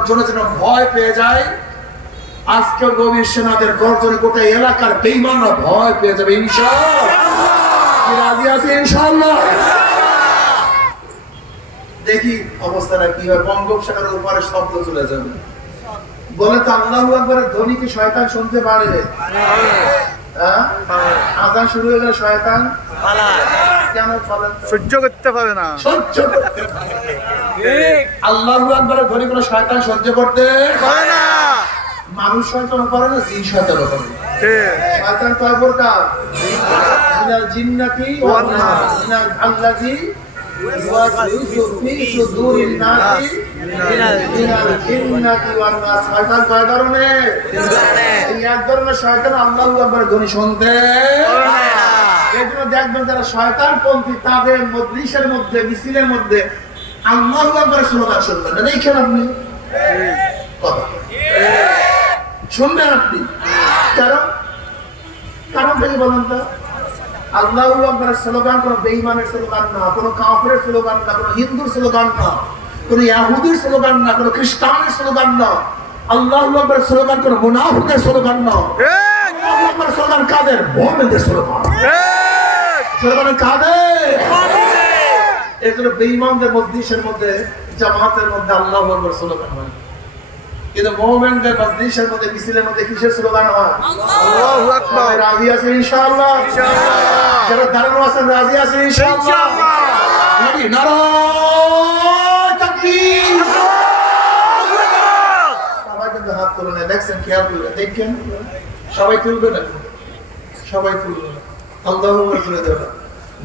গর্জনে যেন ভয় পেয়ে যায়, আজকে নবীর সেনাদের গর্জনে গোটা এলাকার বেঈমানরা ভয় পেয়ে যাবে ইনশাআল্লাহ। রাজি আছে ইনশাআল্লাহ? দেখি অবস্থাটা কি হয়। বঙ্গোপসাগরের উপরে শব্দ চলে যাবে, বলে তো আল্লাহু আকবারের ধ্বনি কি শয়তান শুনতে পারে? আজান শুরু হয়ে গেলে শয়তান কেন সহ্য করতে পারে না? সহ্য করতে পারে। আল্লাহু আকবারের ধ্বনি কোনো শয়তান সহ্য করতে পারে না। মানুষ শয়তান করে না, জিন শয়তান করে। শয়তান কয় প্রকার? মিনাল জিন্নাতি ওয়ান নাস, মিনাল আল্লাযী ইউওয়াসওয়িসু ফি সুদুরিন নাসি মিনাল জিন্নাতি ওয়ান নাস। শয়তান কয় ধরনের? এই এক ধরনের শয়তান আল্লাহু আকবারের ধ্বনি শুনতে পারে না। এজন্য দেখবেন যারা শয়তানপন্থী তাদের মজলিসের মধ্যে, মিছিলের মধ্যে আল্লাহু আকবারের স্লোগান শুনবেন না। দেখেন আপনি কথা শুনবেন আপনি, কারণ থেকে বলেন তো? আল্লাহু আকবারের স্লোগান কোন বেঈমানের স্লোগান না, কোন কাফিরের স্লোগান না, কোন হিন্দুর স্লোগান না, কোন ইহুদির স্লোগান না, কোন খ্রিস্টানের স্লোগান না। আল্লাহু আকবারের স্লোগান কোন মুনাফিকের স্লোগান না। আল্লাহু আকবারের স্লোগান কাদের? মুমিনদের স্লোগান। স্লোগান কাদের? এজন্য বেঈমানদের মজলিসের মধ্যে, জামাতের মধ্যে আল্লাহু আকবার স্লোগান হয়, কিন্তু মুমিনদের মজলিসের মধ্যে, মিছিলের মধ্যে কিসের স্লোগান হয়? আল্লাহু আকবার। রাজি আছেন ইনশাআল্লাহ? ইনশাআল্লাহ। যারা দাঁড়ানো আছেন রাজি আছেন ইনশাআল্লাহ? ইনশাআল্লাহ। নারায়ে তাকবীর। সবাই কিন্তু হাত তুলে নেয়, দেখছেন? খেয়াল করে দেখেন, সবাই তুলবে না, সবাই তুলবে না। আল্লাহু আকবার তুলে দেবে।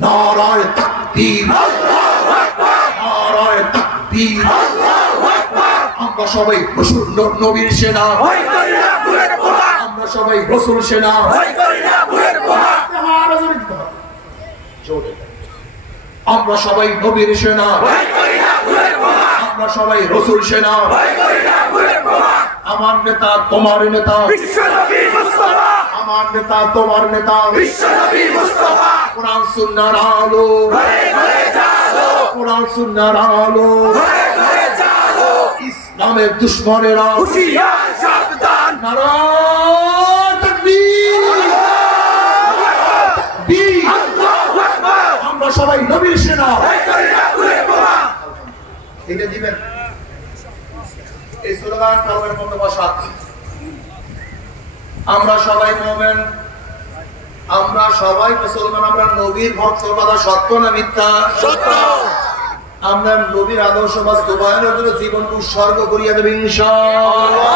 নারায়ে তাকবীর, আল্লাহু আকবার, নারায়ে তাকবীর, আল্লাহু আকবার। আমরা সবাই রাসূল নবীর সেনা, ভয় করি না ভয়ের বোমা। আমরা সবাই রাসূল সেনা, ভয় করি না ভয়ের বোমা। জোরে আমরা সবাই নবীর সেনা, ভয় করি না ভয়ের বোমা। আমরা সবাই রাসূল সেনা, ভয় করি না ভয়ের বোমা। আমার নেতা তোমার নেতা বিশ্বনবী মুস্তাফা, আমার নেতা তোমার নেতা বিশ্বনবী মুস্তাফা। কোরআন সুন্নাহর আলো ঘরে ঘরে জালো, কোরআন সুন্নাহর আলো ঘরে ঘরে জালো। ইসলামের দুশমনেরা হুঁশিয়ার সাবধান। নারায়ে তাকবীর, আল্লাহু আকবার। আমরা সবাই নবীর সেনা, ভয় করি না ভয়ের বোমা। এটা দিবেন এই স্লোগান কালের মধ্যে বসা। আমরা সবাই মুমিন, আমরা সবাই মুসলমান, আমরা নবীর ভক্ত। কথা সত্য না মিথ্যা? সত্য। আমরা নবীর আদর্শ বাস্তবায়নের জন্য জীবন উৎসর্গ করিয়া দেব ইনশাআল্লাহ।